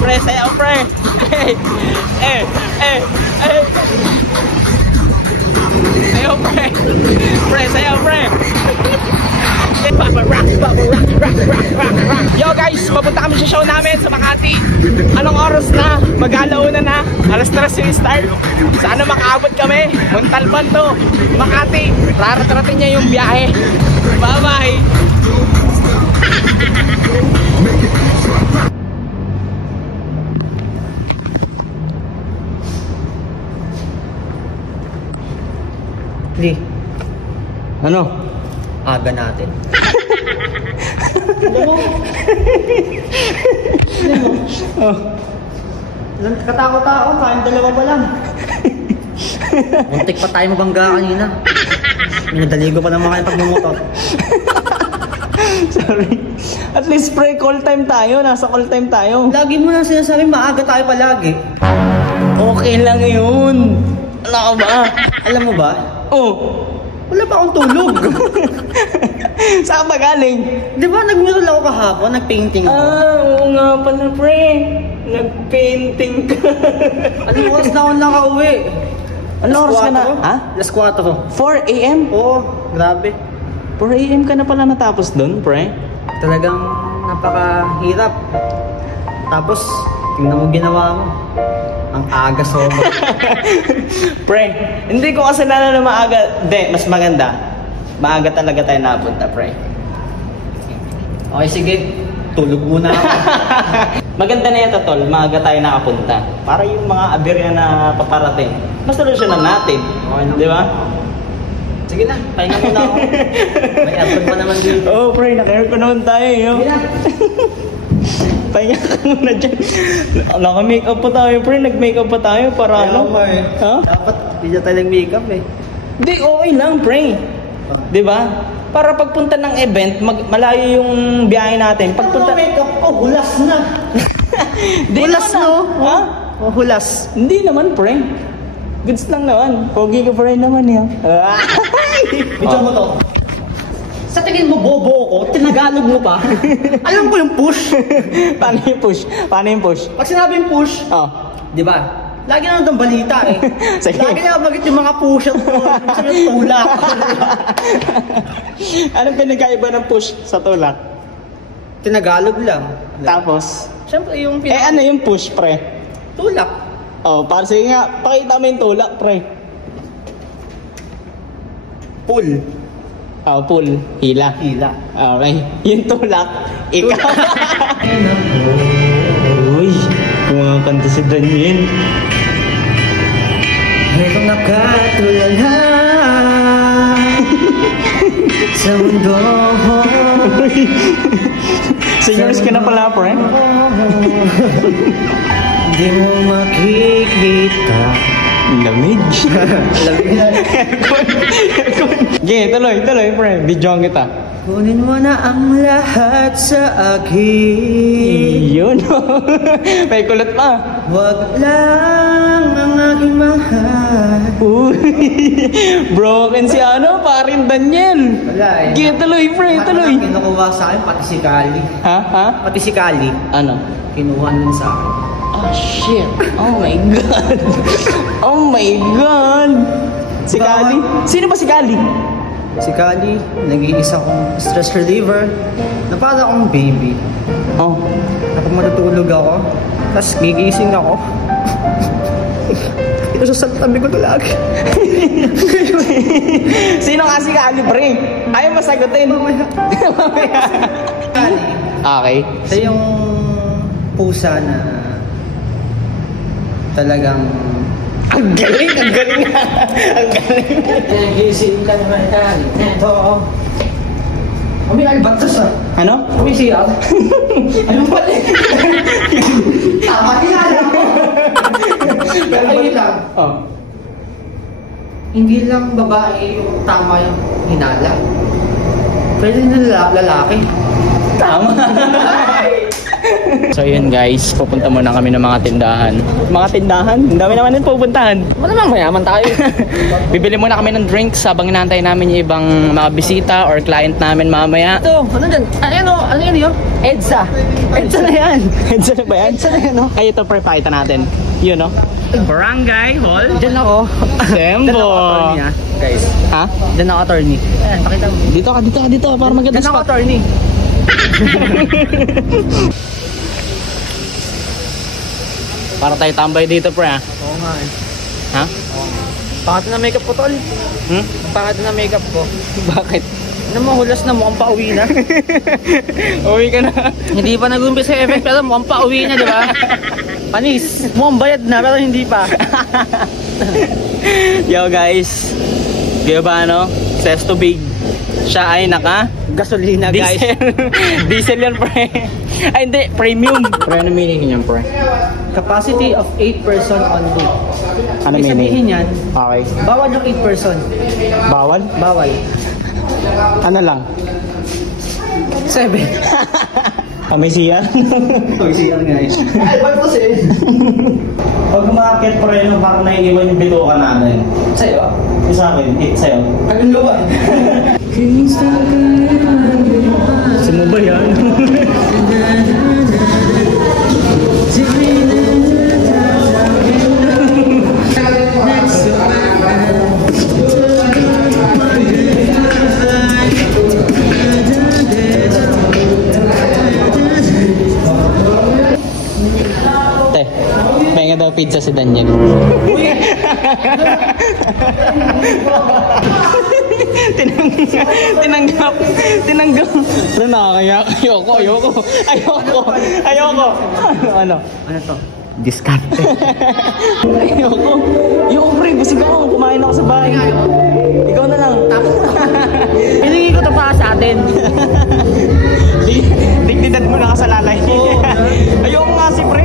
Pre, sayaw, pre. Sayaw, pre. Pre, sayaw, pre. Yo guys, papunta kami sa show namin sa Makati. Anong oras na? Mag-alauna na. Alas 3 yung start. Sana makaabot kami. Montalban to, Makati. Raratratin niya yung biyahe. Bye bye. Di. Ano? Aga natin. Oh. Katakot-takot, kayong dalawa pa lang. Muntik pa tayo mabangga kanina. Minadaligo pa naman kayo pagmumotor. Sorry. At least pre, call time tayo. Nasa call time tayo. Lagi mo lang sinasabi, maaga tayo palagi. Okay lang yun. Ano ka ba? Alam mo ba? Oh. Wala pa akong tulog. Saan ba galing? Di ba nagmural ako kahapon, nagpainting ako? Oo nga pala pre. Nagpainting ka. Anong oras na ako nakauwi? Ano oras ka na? Ha? Alas 4. 4 AM? Oo, grabe. 4 AM ka na pala natapos dun, pre? Talagang napakahirap. Tapos, tingnan mo ginawa mo. Ang aga sobra. Pre, hindi ko kasi na maaga. Hindi, mas maganda. Maaga talaga tayo napunta, pre. Okay, sige. Tulog muna ako. Maganda na yan, tol. Maaga tayo nakapunta. Para yung mga aberya na paparating, masolusyonan natin. Okay, no? Di ba? Sige na, pahinga muna ako. May aircon pa naman dito. Oo, pre. Naka-aircon naman tayo. Yo. Sige na. Pahinga ka muna dyan. Naka-makeup pa tayo, pre. Nag-makeup pa tayo para ano? Ha? Dapat hindi na tayo nag-makeup eh. Hindi, okay lang, pre. Di ba? Para pagpunta ng event, malayo yung biyahe natin. Pagpunta... makeup ko, hulas na. Hulas, no? Ha? Oh, hulas. Hindi naman, pre. Goods lang naman. Pogi ka pa rin naman yan. Ito mo to. Sa tingin mo, bobo ko, tinagalog mo pa. Alam ko yung push. Paano yung push? Paano yung push? Pag sinabing push, di ba? Lagi na nandang balita eh. Lagi na bagit yung mga push at tulak. Anong pinagkaiba ng push sa tulak? Tinagalog lang. Tapos? Siyempre yung ano yung push, pre? Tulak. Oh, para sige nga, pakita mo yung tulak, pre. Pull. Oh, pull. Hila. Hila. Okay. Yung tulak, ikaw. Uy, kumakanta si Daniel. Ito nakatulala sa mundo. Seniors ka na pala, pre. Hindi mo makikita. Lamig. Lamig na. Okay, tuloy, pre. Bidyoan kita. Kunin mo na ang lahat sa akin. Yun. May kulot pa. Wag lang ang aking mahal. Uy. Broken si parin Daniel. Wala eh. Okay, tuloy, pre. Tuloy. Kinukuha sa akin, pati si Kali. Ha? Pati si Kali. Ano? Kinuha nun sa akin. Oh, shit. Oh my God. Oh my God. Si Kali? Sino ba si Kali? Si Kali, nag-iisa kong stress reliever na para akong baby. Oh. Kapag matutulog ako, tapos gigising ako, ito sa tabi ko ito lagi. Sino nga si Kali, pre? Ayaw masagutin. Mamaya. Kali. Okay. Siya yung pusa na talagang... Ang galing, ang galing nga. Ang galing. Nagising ka naman, Kali. Ito. Kami albatas ah. Ano? Kami siya. Anong pala? Tama kinala ko. Pero ayun lang. Oh. Hindi lang babae yung tama yung hinala. Pwede na lalaki. Tama. So yun guys, pupunta muna kami ng mga tindahan. Mga tindahan? Ang dami naman din pupuntahan. Malamang mayaman tayo. Bibili muna kami ng drinks habang inaantay namin yung ibang mga bisita or client namin mamaya. Ito, ano dyan? Ano yun? EDSA. EDSA na yan. EDSA na ba yan? EDSA na yan, no? Ay, ito pre, pakita natin. Yun, no? Barangay Hall. Dyan ako. Sembo. Dyan ako attorney, ha? Guys. Ha? Dyan ako attorney. Ayan, pakita mo. Dito. Para maganda Dyan ako spot. attorney. Para tayo tambay dito, pre, ha? Oo nga eh. Ha? Pangat na makeup ko, tol. Hmm? Pangat na makeup ko. Bakit? Ano mo, hulas na mukhang pauwi na. Uwi ka na. Hindi pa nag-umpisa yung effect, pero mukhang pauwi na, di ba? Panis. Mukhang bayad na, pero hindi pa. Yo guys. Kaya ba ano? Sesto Big. Siya ay naka Gasolina, guys. Diesel yan, pre. Ay, hindi. Premium. Pre, ano meaning niyan, pre? Capacity of 8 person on board. Ano Ibig meaning? sabihin yan, Okay. bawal yung 8 person. Bawal? Bawal. Ano lang? 7. May siya. May siya, guys. Ay, why po siya? Pag umakit, pre, no, parang naiiwan yung bituka natin. Sa'yo? Yung sa akin, sa'yo. Anong luwa? Sino ba yan? Te, may nga daw pizza si Daniel. Tinanggap. Pero nakakaya. Ayoko. Ano? Ano to? Discarte. Ayoko pre, busog ako. Kumain ako sa bahay. Ikaw na lang. Hiningi ko to para sa atin. Dignidad mo na ka sa lalay. Ayoko nga si pre.